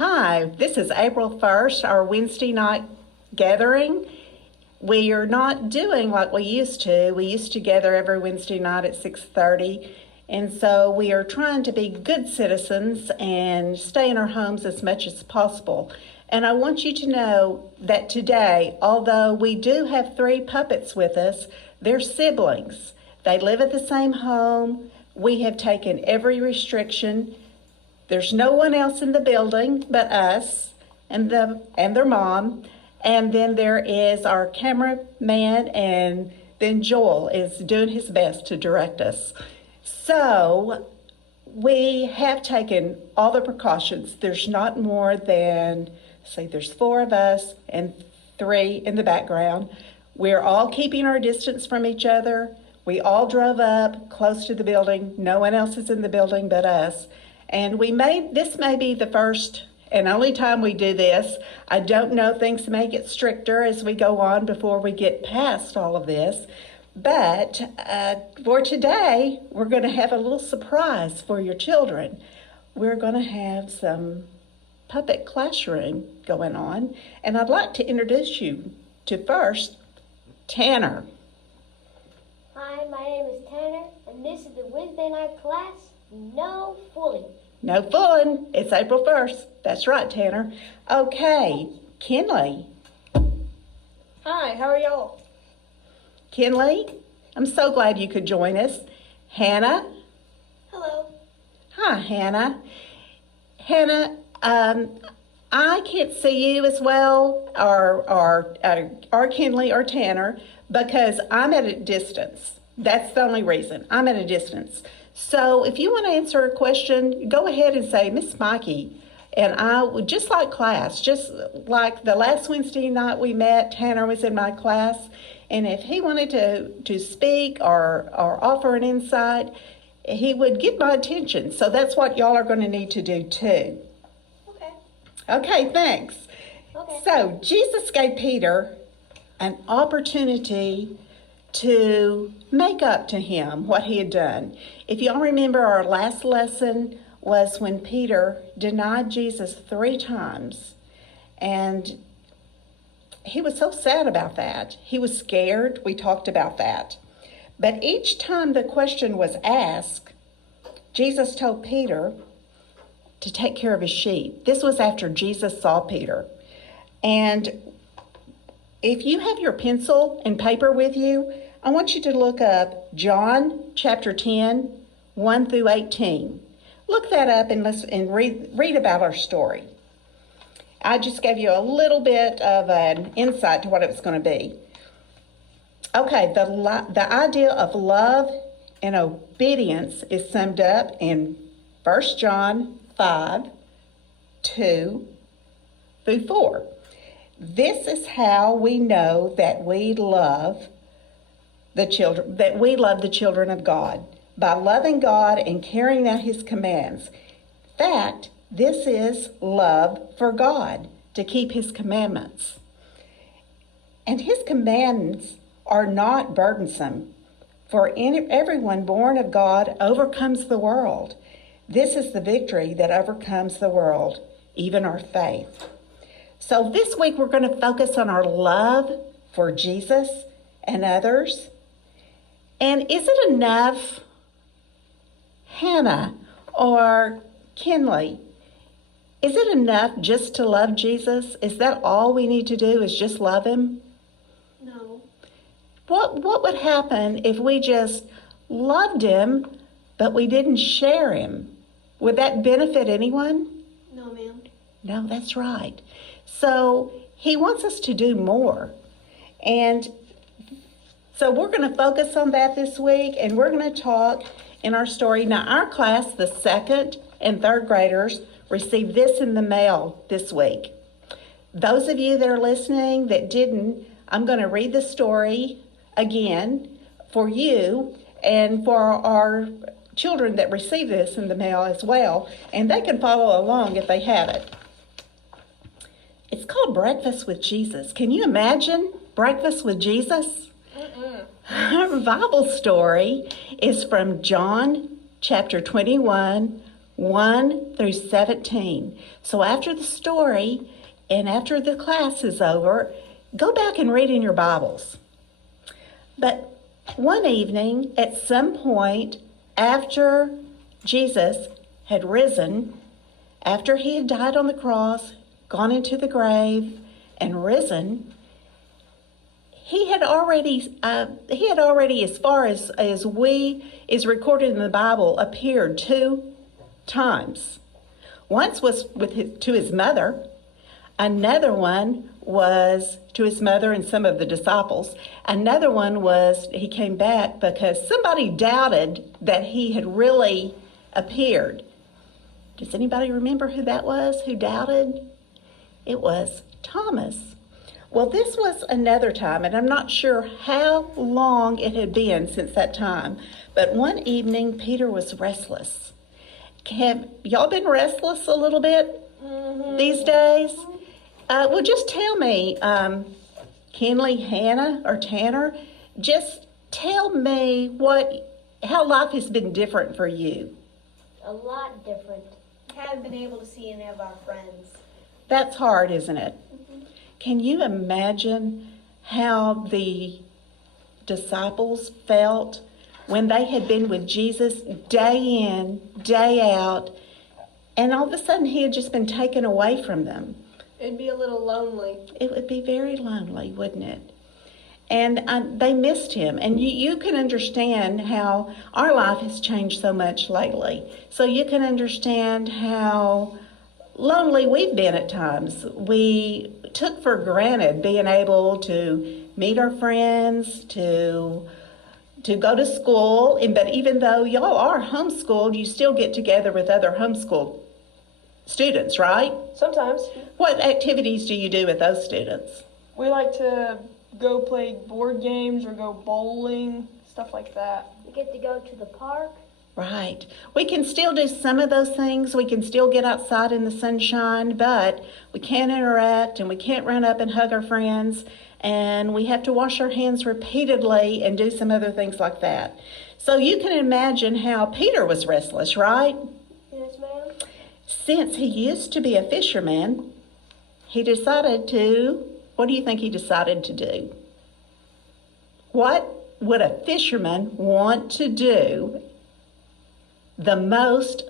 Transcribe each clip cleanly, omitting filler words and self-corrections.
Hi, this is April 1st, our Wednesday night gathering. We are not doing like we used to. We used to gather every Wednesday night at 6:30, and so we are trying to be good citizens and stay in our homes as much as possible. And I want you to know that today, although we do have 3 puppets with us, they're siblings. They live at the same home. We have taken every restriction. There's no one else in the building but us and their mom. And then there is our cameraman, and then Joel is doing his best to direct us. So we have taken all the precautions. There's not more than, there's 4 of us and 3 in the background. We're all keeping our distance from each other. We all drove up close to the building. No one else is in the building but us. And this may be the first and only time we do this. I don't know, things may get stricter as we go on before we get past all of this. But for today, we're going to have a little surprise for your children. We're going to have some puppet classroom going on. And I'd like to introduce you to first, Tanner. Hi, my name is Tanner, and this is the Wednesday night class, No Fooling. No fooling. It's April 1st. That's right, Tanner. Okay, Kinley. Hi, how are y'all? Kinley, I'm so glad you could join us. Hannah. Hello. Hi, Hannah. Hannah, I can't see you as well, or Kinley or Tanner, because I'm at a distance. That's the only reason. I'm at a distance. So if you want to answer a question, go ahead and say, Miss Mikie, and I would, just like class, just like the last Wednesday night we met, Tanner was in my class, and if he wanted to speak or offer an insight, he would get my attention. So that's what y'all are going to need to do too. Okay. Okay, thanks. Okay. So Jesus gave Peter an opportunity to make up to him what he had done. If y'all remember, our last lesson was when Peter denied Jesus 3 times, and he was so sad about that. He was scared. We talked about that. But each time the question was asked, Jesus told Peter to take care of his sheep. This was after Jesus saw Peter. And if you have your pencil and paper with you, I want you to look up John chapter 10, 1 through 18. Look that up and read about our story. I just gave you a little bit of an insight to what it was going to be. Okay, the idea of love and obedience is summed up in 1 John 5, 2 through 4. This is how we know that we love the children of God, by loving God and carrying out his commands. In fact, this is love for God, to keep his commandments. And his commandments are not burdensome, for everyone born of God overcomes the world. This is the victory that overcomes the world, even our faith. So this week we're going to focus on our love for Jesus and others. And is it enough, Hannah or Kinley, is it enough just to love Jesus? Is that all we need to do, is just love him? No. What would happen if we just loved him, but we didn't share him? Would that benefit anyone? No, ma'am. No, that's right. So he wants us to do more. And so we're going to focus on that this week, and we're going to talk in our story. Now, our class, the 2nd and 3rd graders, received this in the mail this week. Those of you that are listening that didn't, I'm going to read the story again for you and for our children that receive this in the mail as well, and they can follow along if they have it. It's called Breakfast with Jesus. Can you imagine breakfast with Jesus? Our Bible story is from John chapter 21, 1 through 17. So after the story and after the class is over, go back and read in your Bibles. But one evening, at some point after Jesus had risen, after he had died on the cross, gone into the grave, and risen, he had already, as far as is recorded in the Bible, appeared 2 times. Once was to his mother. Another one was to his mother and some of the disciples. Another one was he came back because somebody doubted that he had really appeared. Does anybody remember who that was, who doubted? It was Thomas. Well, this was another time, and I'm not sure how long it had been since that time, but one evening Peter was restless. Have y'all been restless a little bit these days? Well, just tell me, Kenley, Hannah, or Tanner, just tell me how life has been different for you. A lot different. I haven't been able to see any of our friends. That's hard, isn't it? Can you imagine how the disciples felt when they had been with Jesus day in, day out, and all of a sudden he had just been taken away from them? It'd be a little lonely. It would be very lonely, wouldn't it? And they missed him. And you can understand how our life has changed so much lately. So you can understand how lonely we've been at times. We took for granted being able to meet our friends, to go to school. But even though y'all are homeschooled, you still get together with other homeschooled students, right? Sometimes. What activities do you do with those students? We like to go play board games or go bowling, stuff like that. We get to go to the park. Right. We can still do some of those things. We can still get outside in the sunshine, but we can't interact and we can't run up and hug our friends, and we have to wash our hands repeatedly and do some other things like that. So you can imagine how Peter was restless, right? Yes, ma'am. Since he used to be a fisherman, he decided to, what do you think he decided to do? What would a fisherman want to do the most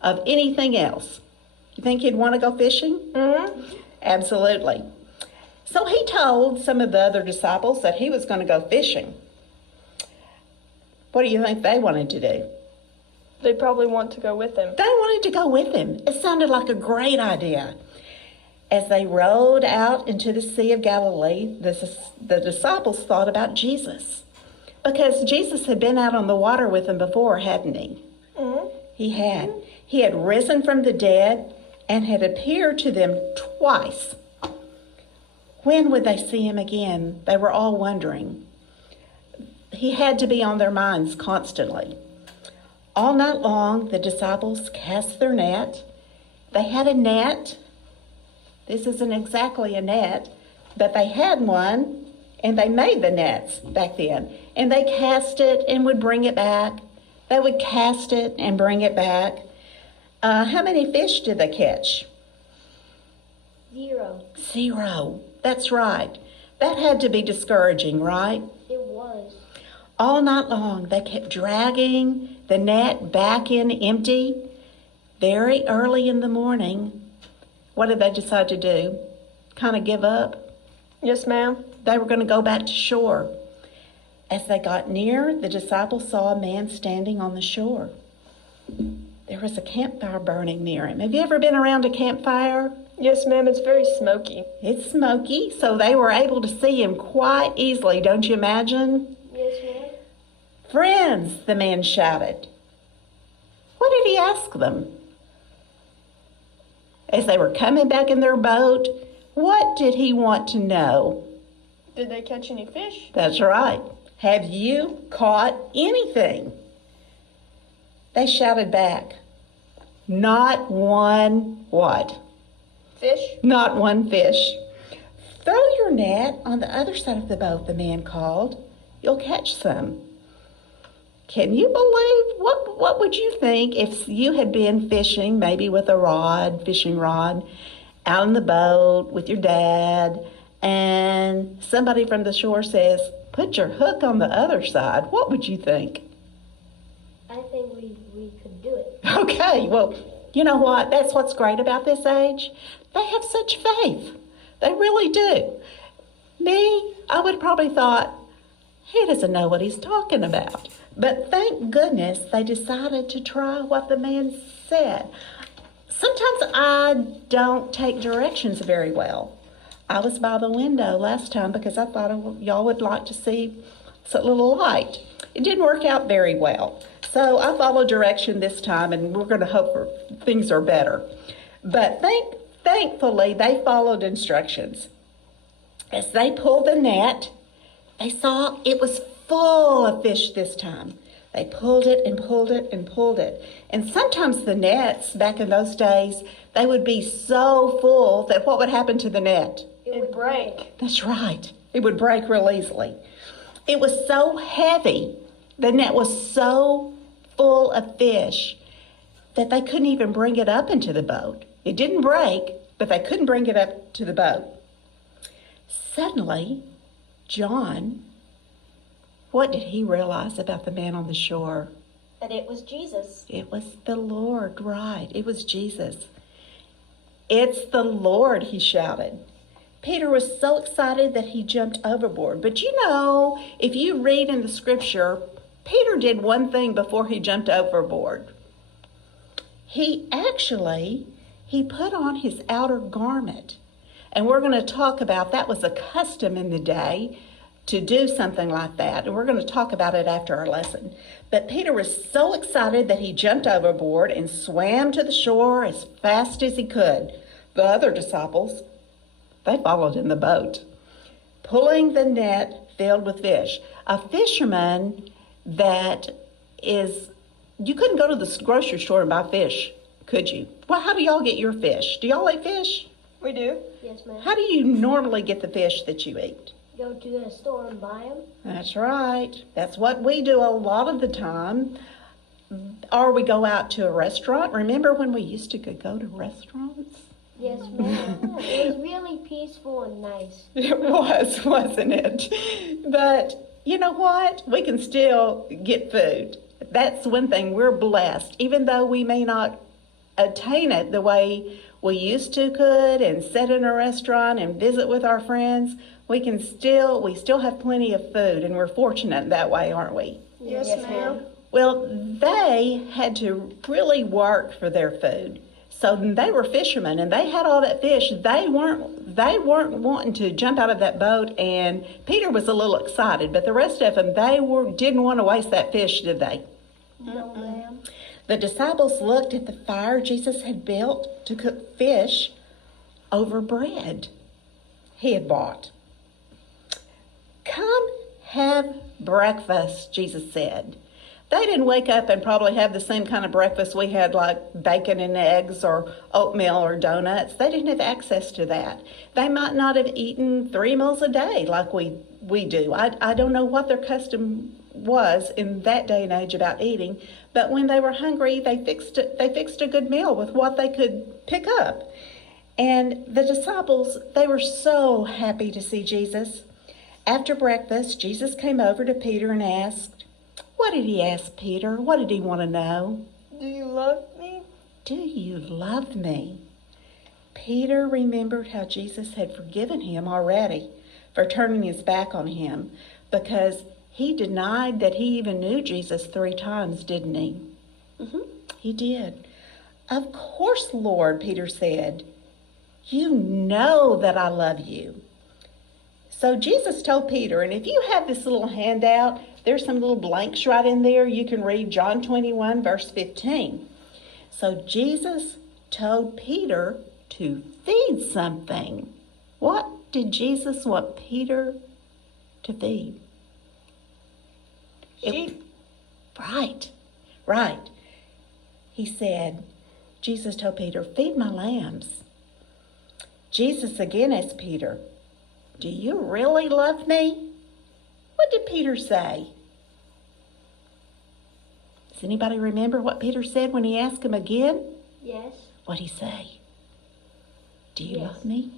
of anything else? You think he'd want to go fishing? Mm-hmm. Absolutely. So he told some of the other disciples that he was going to go fishing. What do you think they wanted to do? They probably want to go with him. They wanted to go with him. It sounded like a great idea. As they rowed out into the Sea of Galilee, the disciples thought about Jesus, because Jesus had been out on the water with them before, hadn't he? Mm-hmm. He had. He had risen from the dead and had appeared to them twice. When would they see him again? They were all wondering. He had to be on their minds constantly. All night long, the disciples cast their net. They had a net. This isn't exactly a net, but they had one, and they made the nets back then. And they cast it and would bring it back. They would cast it and bring it back. How many fish did they catch? 0. 0. That's right. That had to be discouraging, right? It was. All night long, they kept dragging the net back in empty. Very early in the morning, what did they decide to do? Kind of give up? Yes, ma'am. They were going to go back to shore. As they got near, the disciples saw a man standing on the shore. There was a campfire burning near him. Have you ever been around a campfire? Yes, ma'am. It's very smoky. It's smoky, so they were able to see him quite easily, don't you imagine? Yes, ma'am. Friends, the man shouted. What did he ask them? As they were coming back in their boat, what did he want to know? Did they catch any fish? That's right. Have you caught anything? They shouted back. Not one what? Fish? Not one fish. Throw your net on the other side of the boat, the man called. You'll catch some. Can you believe what would you think if you had been fishing, maybe with a fishing rod, out in the boat with your dad, and somebody from the shore says, "Put your hook on the other side." What would you think? I think we could do it. Okay, well, you know what? That's what's great about this age. They have such faith. They really do. Me, I would have probably thought, he doesn't know what he's talking about. But thank goodness they decided to try what the man said. Sometimes I don't take directions very well. I was by the window last time because I thought y'all would like to see a little light. It didn't work out very well. So I followed direction this time, and we're going to hope things are better. But thankfully, they followed instructions. As they pulled the net, they saw it was full of fish this time. They pulled it and pulled it and pulled it. And sometimes the nets, back in those days, they would be so full that what would happen to the net? It would break. That's right. It would break real easily. It was so heavy, the net was so full of fish that they couldn't even bring it up into the boat. It didn't break, but they couldn't bring it up to the boat. Suddenly, John, what did he realize about the man on the shore? And it was Jesus. It was the Lord, right. It was Jesus. "It's the Lord," he shouted. Peter was so excited that he jumped overboard. But you know, if you read in the scripture, Peter did one thing before he jumped overboard. He put on his outer garment. And we're going to talk about that was a custom in the day to do something like that. And we're going to talk about it after our lesson. But Peter was so excited that he jumped overboard and swam to the shore as fast as he could. The other disciples, they followed in the boat, pulling the net filled with fish. A fisherman you couldn't go to the grocery store and buy fish, could you? Well, how do y'all get your fish? Do y'all eat fish? We do. Yes, ma'am. How do you normally get the fish that you eat? Go to the store and buy them. That's right. That's what we do a lot of the time. Or we go out to a restaurant. Remember when we used to go to restaurants? Yes, ma'am. It was really peaceful and nice. It was, wasn't it? But you know what? We can still get food. That's one thing. We're blessed. Even though we may not attain it the way we used to could and sit in a restaurant and visit with our friends, we still have plenty of food, and we're fortunate that way, aren't we? Yes, ma'am. Well, they had to really work for their food. So they were fishermen, and they had all that fish. They weren't wanting to jump out of that boat, and Peter was a little excited, but the rest of them, didn't want to waste that fish, did they? No, ma'am. The disciples looked at the fire Jesus had built to cook fish over bread he had bought. "Come have breakfast," Jesus said. They didn't wake up and probably have the same kind of breakfast we had, like bacon and eggs or oatmeal or donuts. They didn't have access to that. They might not have eaten 3 meals a day like we do. I don't know what their custom was in that day and age about eating, but when they were hungry, they fixed a good meal with what they could pick up. And the disciples, they were so happy to see Jesus. After breakfast, Jesus came over to Peter and asked, what did he ask Peter? What did he want to know? Do you love me? Do you love me? Peter remembered how Jesus had forgiven him already for turning his back on him, because he denied that he even knew Jesus 3 times, didn't he? He did. Of course, Lord, Peter said. You know that I love you. So Jesus told Peter, and if you have this little handout, there's some little blanks right in there. You can read John 21, verse 15. So Jesus told Peter to feed something. What did Jesus want Peter to feed? Sheep. Right. He said, Jesus told Peter, feed my lambs. Jesus again asked Peter, do you really love me? What did Peter say? Does anybody remember what Peter said when he asked him again? Yes. What'd he say? Do you Yes. love me?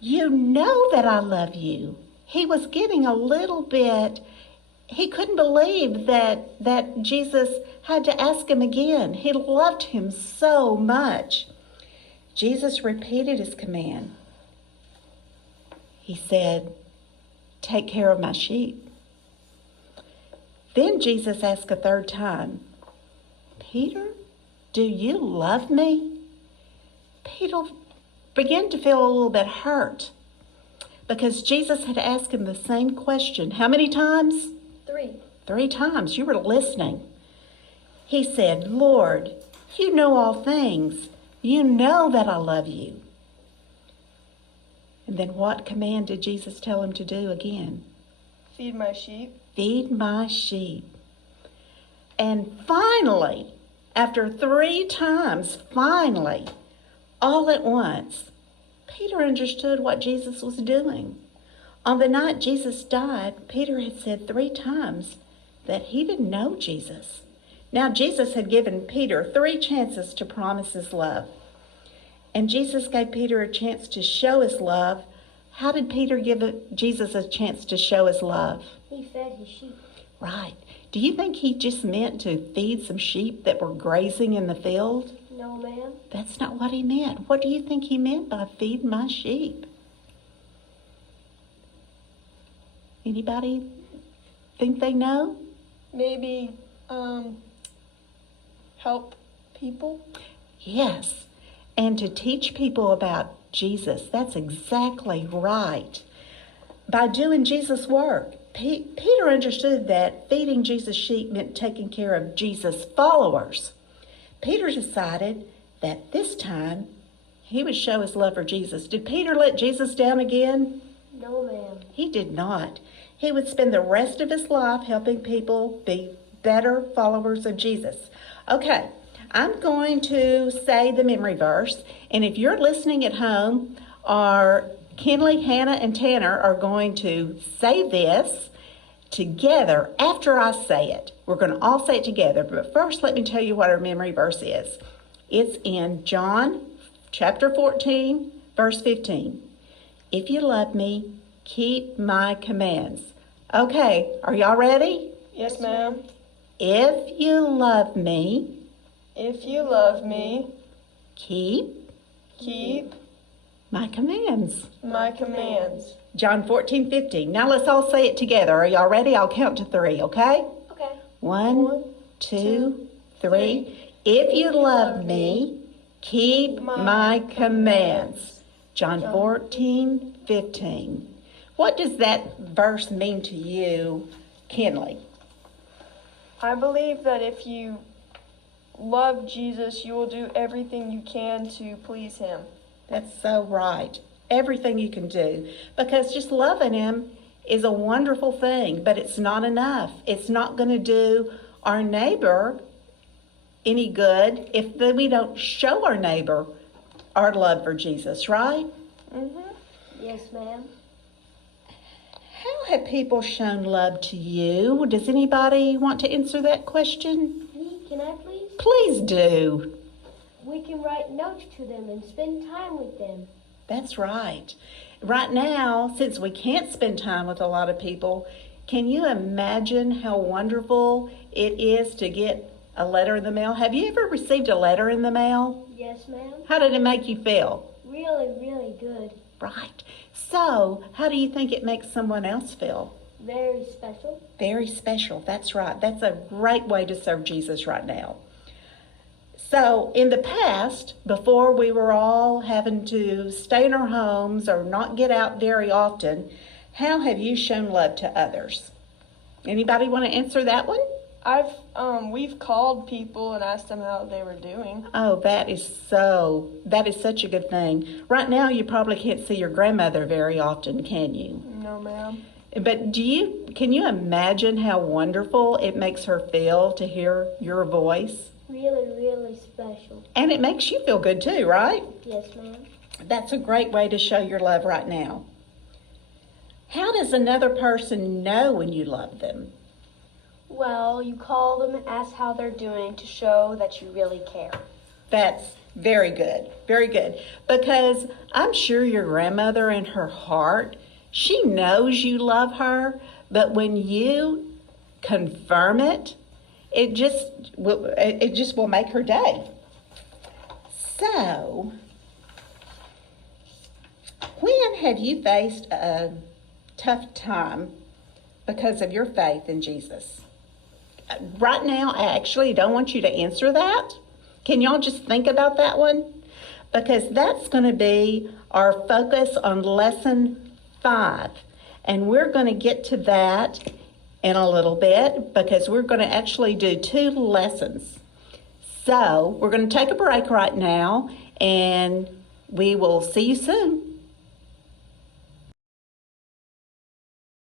You know that I love you. He was getting a little bit, he couldn't believe that Jesus had to ask him again. He loved him so much. Jesus repeated his command. He said, take care of my sheep. Then Jesus asked a third time, Peter, do you love me? Peter began to feel a little bit hurt because Jesus had asked him the same question. How many times? 3. 3 times. You were listening. He said, Lord, you know all things. You know that I love you. And then what command did Jesus tell him to do again? Feed my sheep. Feed my sheep. And finally, after 3 times, finally, all at once, Peter understood what Jesus was doing. On the night Jesus died, Peter had said 3 times that he didn't know Jesus. Now, Jesus had given Peter 3 chances to promise his love. And Jesus gave Peter a chance to show his love. How did Peter give Jesus a chance to show his love? He fed his sheep. Right. Do you think he just meant to feed some sheep that were grazing in the field? No, ma'am. That's not what he meant. What do you think he meant by feed my sheep? Anybody think they know? Maybe help people. Yes. And to teach people about Jesus. That's exactly right. By doing Jesus' work. Peter understood that feeding Jesus' sheep meant taking care of Jesus' followers. Peter decided that this time he would show his love for Jesus. Did Peter let Jesus down again? No, ma'am. He did not. He would spend the rest of his life helping people be better followers of Jesus. Okay, I'm going to say the memory verse, and if you're listening at home, Kinley, Hannah, and Tanner are going to say this together after I say it. We're going to all say it together, but first let me tell you what our memory verse is. It's in John chapter 14, verse 15. If you love me, keep my commands. Okay, are y'all ready? Yes, ma'am. If you love me, If you love me, keep keep my commands. my commands. John 14, 15. Now let's all say it together. Are y'all ready? I'll count to 3, okay? Okay. 1, 2, 3. If you love me, keep my commands. John 14, 15. What does that verse mean to you, Kinley? I believe that if you love Jesus, you will do everything you can to please him. That's so right. Everything you can do. Because just loving him is a wonderful thing, but it's not enough. It's not going to do our neighbor any good if we don't show our neighbor our love for Jesus, right? Yes, ma'am. How have people shown love to you? Does anybody want to answer that question? Me, can I please? Please do. We can write notes to them and spend time with them. That's right. Right now, since we can't spend time with a lot of people, can you imagine how wonderful it is to get a letter in the mail? Have you ever received a letter in the mail? Yes, ma'am. How did it make you feel? Really, really good. Right. So, how do you think it makes someone else feel? Very special. Very special. That's right. That's a great way to serve Jesus right now. So, in the past, before we were all having to stay in our homes or not get out very often, how have you shown love to others? Anybody want to answer that one? We've called people and asked them how they were doing. Oh, that is such a good thing. Right now, you probably can't see your grandmother very often, can you? No, ma'am. But can you imagine how wonderful it makes her feel to hear your voice? Really, really special. And it makes you feel good too, right? Yes, ma'am. That's a great way to show your love right now. How does another person know when you love them? Well, you call them and ask how they're doing to show that you really care. That's very good, very good. Because I'm sure your grandmother in her heart, she knows you love her, but when you confirm it, it just will make her day. So, when have you faced a tough time because of your faith in Jesus? Right now, I actually don't want you to answer that. Can y'all just think about that one? Because that's going to be our focus on lesson 5. And we're going to get to that in a little bit because we're going to actually do 2 lessons. So we're going to take a break right now and we will see you soon.